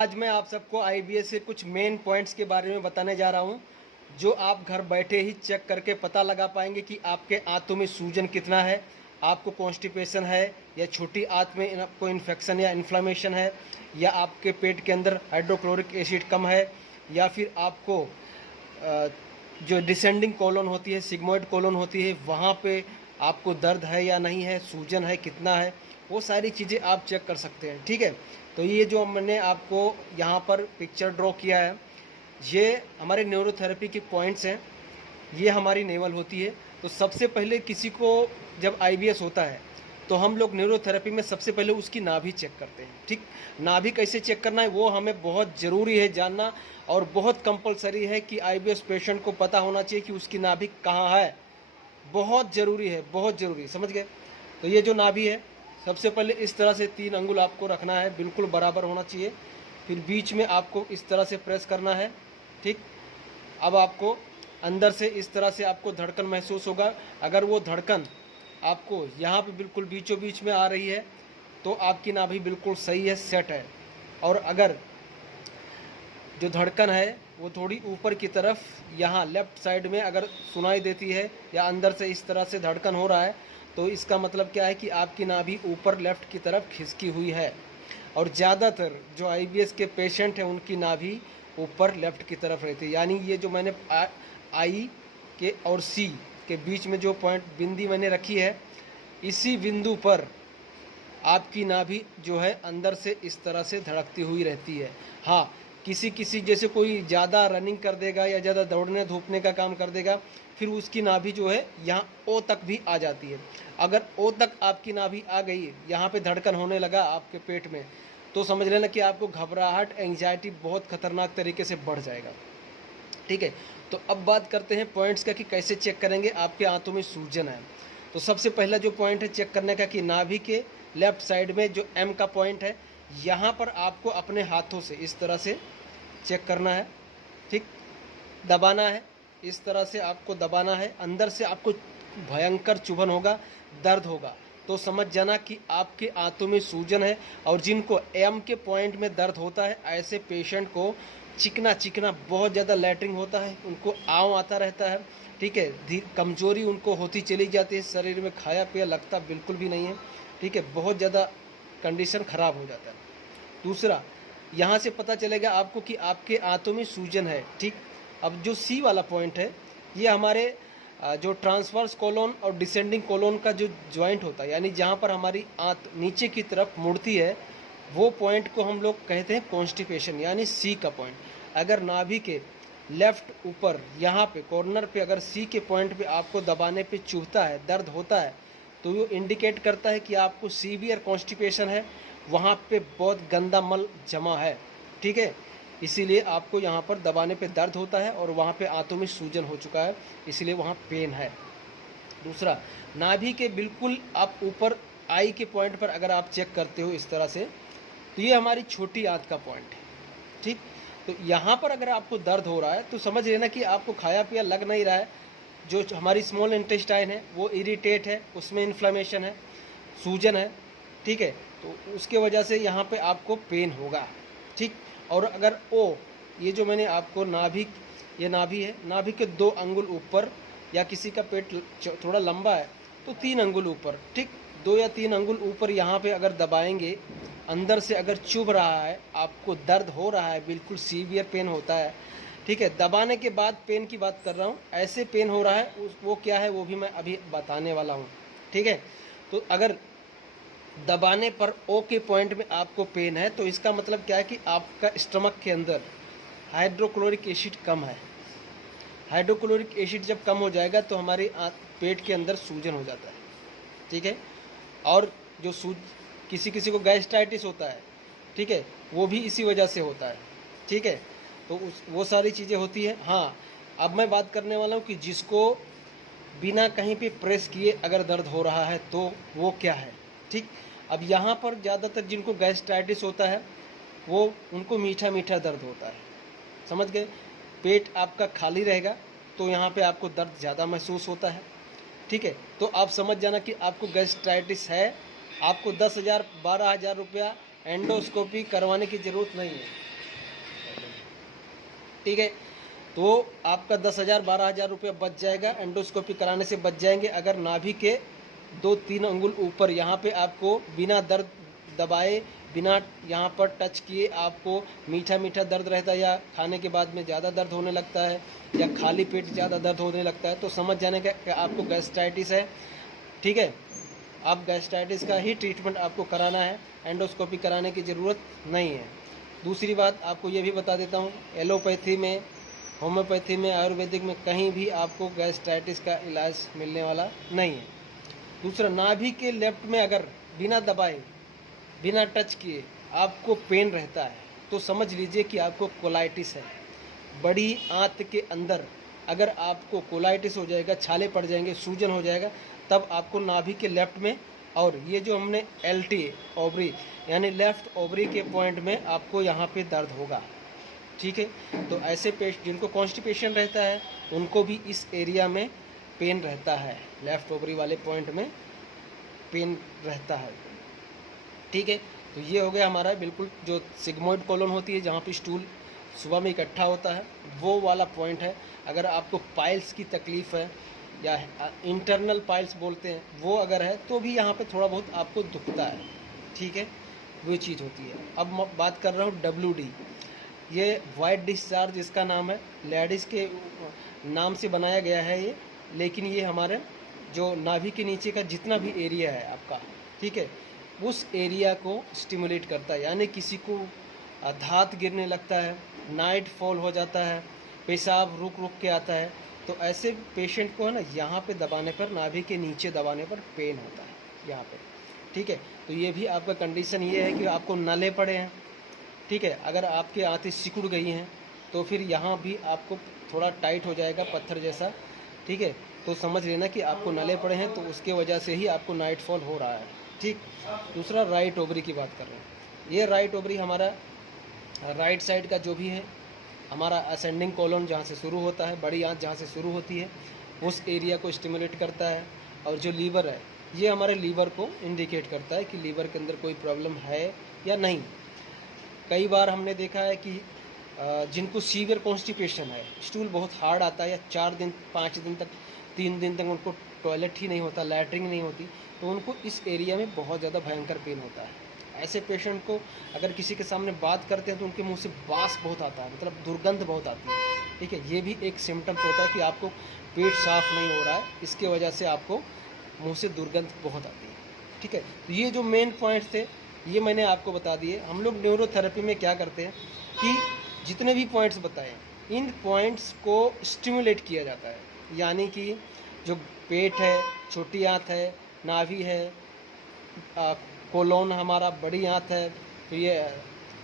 आज मैं आप सबको आईबीएस के कुछ मेन पॉइंट्स के बारे में बताने जा रहा हूं, जो आप घर बैठे ही चेक करके पता लगा पाएंगे कि आपके आंतों में सूजन कितना है, आपको कॉन्स्टिपेशन है या छोटी आंत में आपको इन्फेक्शन या इन्फ्लामेशन है, या आपके पेट के अंदर हाइड्रोक्लोरिक एसिड कम है, या फिर आपको जो डिसेंडिंग कॉलोन होती है, सिग्मोइड कॉलोन होती है, वहाँ पे आपको दर्द है या नहीं है, सूजन है कितना है, वो सारी चीज़ें आप चेक कर सकते हैं। ठीक है, तो ये जो मैंने आपको यहाँ पर पिक्चर ड्रॉ किया है, ये हमारे न्यूरोथेरेपी के पॉइंट्स हैं। ये हमारी नेवल होती है। तो सबसे पहले किसी को जब आईबीएस होता है तो हम लोग न्यूरोथेरेपी में सबसे पहले उसकी नाभि चेक करते हैं। ठीक, नाभि कैसे चेक करना है वो हमें बहुत ज़रूरी है जानना, और बहुत कंपलसरी है कि आईबीएस पेशेंट को पता होना चाहिए कि उसकी नाभि कहाँ है। बहुत ज़रूरी है, बहुत ज़रूरी, समझ गए। तो ये जो नाभि है, सबसे पहले इस तरह से 3 अंगुल आपको रखना है, बिल्कुल बराबर होना चाहिए। फिर बीच में आपको इस तरह से प्रेस करना है। ठीक, अब आपको अंदर से इस तरह से आपको धड़कन महसूस होगा। अगर वो धड़कन आपको यहाँ पे बिल्कुल बीचों बीच में आ रही है तो आपकी नाभि बिल्कुल सही है, सेट है। और अगर जो धड़कन है वो थोड़ी ऊपर की तरफ यहाँ लेफ़्ट साइड में अगर सुनाई देती है, या अंदर से इस तरह से धड़कन हो रहा है, तो इसका मतलब क्या है कि आपकी नाभि ऊपर लेफ़्ट की तरफ खिसकी हुई है। और ज़्यादातर जो आईबीएस के पेशेंट हैं उनकी नाभि ऊपर लेफ़्ट की तरफ रहती है। यानी ये जो मैंने आई के और सी के बीच में जो पॉइंट बिंदी मैंने रखी है, इसी बिंदु पर आपकी नाभि जो है अंदर से इस तरह से धड़कती हुई रहती है। हाँ, किसी किसी जैसे कोई ज़्यादा रनिंग कर देगा या ज़्यादा दौड़ने धूपने का काम कर देगा, फिर उसकी नाभि जो है यहाँ ओ तक भी आ जाती है। अगर ओ तक आपकी नाभि आ गई, यहाँ पे धड़कन होने लगा आपके पेट में, तो समझ लेना कि आपको घबराहट, एंजाइटी बहुत खतरनाक तरीके से बढ़ जाएगा। ठीक है, तो अब बात करते हैं पॉइंट्स का कि कैसे चेक करेंगे आपके आंतों में सूजन है। तो सबसे पहला जो पॉइंट है चेक करने का कि नाभि के लेफ्ट साइड में जो एम का पॉइंट है, यहाँ पर आपको अपने हाथों से इस तरह से चेक करना है। ठीक, दबाना है, इस तरह से आपको दबाना है। अंदर से आपको भयंकर चुभन होगा, दर्द होगा, तो समझ जाना कि आपके आंतों में सूजन है। और जिनको एम के पॉइंट में दर्द होता है, ऐसे पेशेंट को चिकना चिकना बहुत ज़्यादा लैटरिंग होता है, उनको आँव आता रहता है। ठीक है, कमजोरी उनको होती चली जाती है, शरीर में खाया पिया लगता बिल्कुल भी नहीं है। ठीक है, बहुत ज़्यादा कंडीशन ख़राब हो जाता है। दूसरा, यहाँ से पता चलेगा आपको कि आपके आंतों में सूजन है। ठीक, अब जो सी वाला पॉइंट है, ये हमारे जो ट्रांसवर्स कॉलोन और डिसेंडिंग कॉलोन का जो जॉइंट होता है, यानी जहाँ पर हमारी आंत नीचे की तरफ मुड़ती है, वो पॉइंट को हम लोग कहते हैं कॉन्स्टिपेशन, यानी सी का पॉइंट। अगर नाभि के लेफ्ट ऊपर यहाँ पे कॉर्नर पे अगर सी के पॉइंट पे आपको दबाने पे चुभता है, दर्द होता है, तो वो इंडिकेट करता है कि आपको सीवियर कॉन्स्टिपेशन है, वहाँ पे बहुत गंदा मल जमा है। ठीक है, इसीलिए आपको यहाँ पर दबाने पे दर्द होता है और वहाँ पे आंतों में सूजन हो चुका है, इसलिए वहाँ पेन है। दूसरा, नाभि के बिल्कुल आप ऊपर आई के पॉइंट पर अगर आप चेक करते हो इस तरह से, तो ये हमारी छोटी आंत का पॉइंट है। ठीक, तो यहाँ पर अगर आपको दर्द हो रहा है तो समझ लेना कि आपको खाया पिया लग नहीं रहा है। जो हमारी स्मॉल इंटेस्टाइन है वो इरिटेट है, उसमें इन्फ्लेमेशन है, सूजन है। ठीक है, तो उसके वजह से यहाँ पे आपको पेन होगा। ठीक, और अगर ओ, ये जो मैंने आपको नाभि, ये नाभि है, नाभि के 2 अंगुल ऊपर, या किसी का पेट थोड़ा लंबा है तो 3 अंगुल ऊपर, ठीक, 2 या 3 अंगुल ऊपर यहाँ पे अगर दबाएंगे, अंदर से अगर चुभ रहा है, आपको दर्द हो रहा है, बिल्कुल सीवियर पेन होता है। ठीक है, दबाने के बाद पेन की बात कर रहा हूँ, ऐसे पेन हो रहा है वो क्या है वो भी मैं अभी बताने वाला हूँ। ठीक है, तो अगर दबाने पर ओ के पॉइंट में आपको पेन है, तो इसका मतलब क्या है कि आपका स्टमक के अंदर हाइड्रोक्लोरिक एसिड कम है। हाइड्रोक्लोरिक एसिड जब कम हो जाएगा तो हमारे पेट के अंदर सूजन हो जाता है। ठीक है, और जो किसी किसी को गैस्ट्राइटिस होता है, ठीक है, वो भी इसी वजह से होता है। ठीक है, तो वो सारी चीज़ें होती है। हाँ, अब मैं बात करने वाला हूँ कि जिसको बिना कहीं पे प्रेस किए अगर दर्द हो रहा है तो वो क्या है। ठीक, अब यहाँ पर ज़्यादातर जिनको गैस्ट्राइटिस होता है वो उनको मीठा मीठा दर्द होता है, समझ गए। पेट आपका खाली रहेगा तो यहाँ पे आपको दर्द ज़्यादा महसूस होता है। ठीक है, तो आप समझ जाना कि आपको गैस्ट्राइटिस है। आपको 10,000 12,000 रुपया एंडोस्कोपी करवाने की ज़रूरत नहीं है, ठीक है। तो आपका 10,000 12,000 रुपये बच जाएगा, एंडोस्कोपी कराने से बच जाएंगे। अगर नाभि के 2-3 अंगुल ऊपर यहाँ पे आपको बिना दर्द दबाए, बिना यहाँ पर टच किए आपको मीठा मीठा दर्द रहता है, या खाने के बाद में ज़्यादा दर्द होने लगता है, या खाली पेट ज़्यादा दर्द होने लगता है, तो समझ जाने का कि आपको गैस्ट्राइटिस है, ठीक है। आप गैस्ट्राइटिस का ही ट्रीटमेंट आपको कराना है, एंडोस्कोपी कराने की ज़रूरत नहीं है। दूसरी बात आपको ये भी बता देता हूँ, एलोपैथी में, होम्योपैथी में, आयुर्वेदिक में कहीं भी आपको गैस्ट्राइटिस का इलाज मिलने वाला नहीं है। दूसरा, नाभि के लेफ्ट में अगर बिना दबाए, बिना टच किए आपको पेन रहता है, तो समझ लीजिए कि आपको कोलाइटिस है। बड़ी आंत के अंदर अगर आपको कोलाइटिस हो जाएगा, छाले पड़ जाएंगे, सूजन हो जाएगा, तब आपको नाभि के लेफ्ट में, और ये जो हमने LT ओवरी यानी लेफ्ट ओवरी के पॉइंट में आपको यहाँ पे दर्द होगा, ठीक है। तो ऐसे पेशेंट जिनको कॉन्स्टिपेशन रहता है उनको भी इस एरिया में पेन रहता है, लेफ्ट ओवरी वाले पॉइंट में पेन रहता है, ठीक है। तो ये हो गया हमारा बिल्कुल जो सिग्मोइड कोलन होती है, जहाँ पे स्टूल सुबह में इकट्ठा होता है, वो वाला पॉइंट है। अगर आपको पाइल्स की तकलीफ़ है, या इंटरनल पाइल्स बोलते हैं, वो अगर है तो भी यहाँ पे थोड़ा बहुत आपको दुखता है, ठीक है, वो चीज़ होती है। अब मैं बात कर रहा हूँ WD, ये वाइट डिस्चार्ज इसका नाम है, लेडीज़ के नाम से बनाया गया है ये, लेकिन ये हमारे जो नाभि के नीचे का जितना भी एरिया है आपका, ठीक है, उस एरिया को स्टिमुलेट करता है। यानी किसी को धात गिरने लगता है, नाइट फॉल हो जाता है, पेशाब रुक रुक के आता है, तो ऐसे पेशेंट को है ना यहाँ पे दबाने पर, नाभि के नीचे दबाने पर पेन होता है यहाँ पे, ठीक है। तो ये भी आपका कंडीशन ये है कि आपको नले पड़े हैं, ठीक है। अगर आपके आंतें सिकुड़ गई हैं तो फिर यहाँ भी आपको थोड़ा टाइट हो जाएगा पत्थर जैसा, ठीक है। तो समझ लेना कि आपको नले पड़े हैं, तो उसके वजह से ही आपको नाइट फॉल हो रहा है, ठीक। दूसरा, राइट ओवरी की बात कर रहे हैं। ये राइट ओवरी हमारा राइट साइड का जो भी है, हमारा असेंडिंग कॉलन जहाँ से शुरू होता है, बड़ी आंत जहाँ से शुरू होती है, उस एरिया को स्टिमुलेट करता है। और जो लीवर है, ये हमारे लीवर को इंडिकेट करता है कि लीवर के अंदर कोई प्रॉब्लम है या नहीं। कई बार हमने देखा है कि जिनको सीवियर कॉन्स्टिपेशन है, स्टूल बहुत हार्ड आता है, या 4 दिन 5 दिन तक, 3 दिन तक उनको टॉयलेट ही नहीं होता, लैट्रिन नहीं होती, तो उनको इस एरिया में बहुत ज़्यादा भयंकर पेन होता है। ऐसे पेशेंट को अगर किसी के सामने बात करते हैं तो उनके मुंह से बास बहुत आता है, मतलब दुर्गंध बहुत आती है, ठीक है। ये भी एक सिम्टम्स होता है कि आपको पेट साफ नहीं हो रहा है, इसके वजह से आपको मुंह से दुर्गंध बहुत आती है, ठीक है। तो ये जो मेन पॉइंट्स थे ये मैंने आपको बता दिए। हम लोग न्यूरोथेरेपी में क्या करते हैं कि जितने भी पॉइंट्स बताए, इन पॉइंट्स को स्टिमुलेट किया जाता है। यानी कि जो पेट है, छोटी आंत है, नाभि है, कोलोन हमारा बड़ी आंत है, फिर ये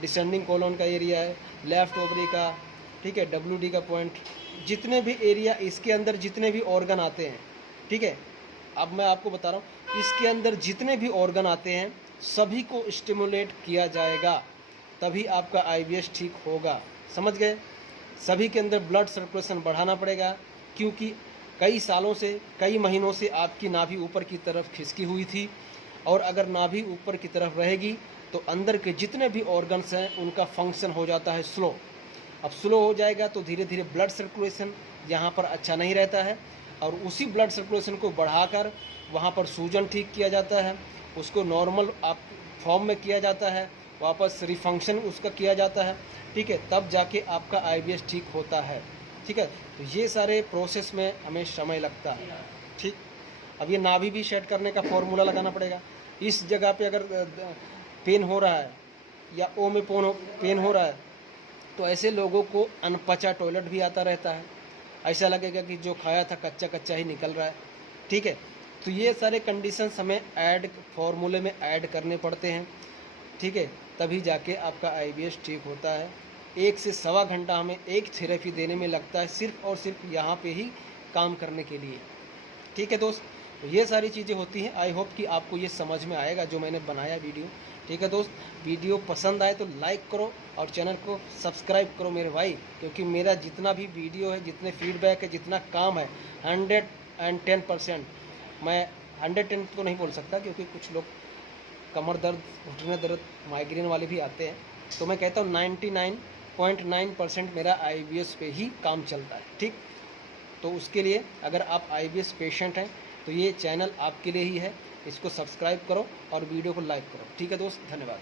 डिसेंडिंग कोलोन का एरिया है, लेफ्ट ओवरी का, ठीक है, WD का पॉइंट, जितने भी एरिया इसके अंदर जितने भी ऑर्गन आते हैं, ठीक है। अब मैं आपको बता रहा हूँ, इसके अंदर जितने भी ऑर्गन आते हैं सभी को स्टिमुलेट किया जाएगा, तभी आपका IBS ठीक होगा, समझ गए। सभी के अंदर ब्लड सर्कुलेशन बढ़ाना पड़ेगा, क्योंकि कई सालों से, कई महीनों से आपकी नाभि ऊपर की तरफ खिसकी हुई थी, और अगर नाभि ऊपर की तरफ रहेगी तो अंदर के जितने भी ऑर्गन्स हैं उनका फंक्शन हो जाता है स्लो। अब स्लो हो जाएगा तो धीरे धीरे ब्लड सर्कुलेशन यहाँ पर अच्छा नहीं रहता है, और उसी ब्लड सर्कुलेशन को बढ़ाकर वहाँ पर सूजन ठीक किया जाता है, उसको नॉर्मल आप फॉर्म में किया जाता है, वापस रिफंक्शन उसका किया जाता है, ठीक है, तब जाके आपका IBS ठीक होता है, ठीक है। तो ये सारे प्रोसेस में हमें समय लगता है, ठीक। अब ये नाभि भी सेट करने का फॉर्मूला लगाना पड़ेगा। इस जगह पे अगर पेन हो रहा है या ओ में पेन हो रहा है, तो ऐसे लोगों को अनपचा टॉयलेट भी आता रहता है, ऐसा लगेगा कि जो खाया था कच्चा कच्चा ही निकल रहा है, ठीक है। तो ये सारे कंडीशंस हमें फॉर्मूले में ऐड करने पड़ते हैं, ठीक है, तभी जाके आपका IBS ठीक होता है। 1 से सवा घंटा हमें एक थेरेपी देने में लगता है, सिर्फ और सिर्फ यहाँ पे ही काम करने के लिए, ठीक है दोस्त। तो ये सारी चीज़ें होती हैं। आई होप कि आपको ये समझ में आएगा जो मैंने बनाया वीडियो, ठीक है दोस्त। वीडियो पसंद आए तो लाइक करो और चैनल को सब्सक्राइब करो मेरे भाई, क्योंकि मेरा जितना भी वीडियो है, जितने फीडबैक है, जितना काम है, 110% मैं 110 तो नहीं बोल सकता, क्योंकि कुछ लोग कमर दर्द, घुटने दर्द, माइग्रेन वाले भी आते हैं। तो मैं कहता हूँ 99.9% मेरा IBS पे ही काम चलता है। ठीक, तो उसके लिए अगर आप IBS पेशेंट हैं तो ये चैनल आपके लिए ही है। इसको सब्सक्राइब करो और वीडियो को लाइक करो। ठीक है दोस्त, धन्यवाद।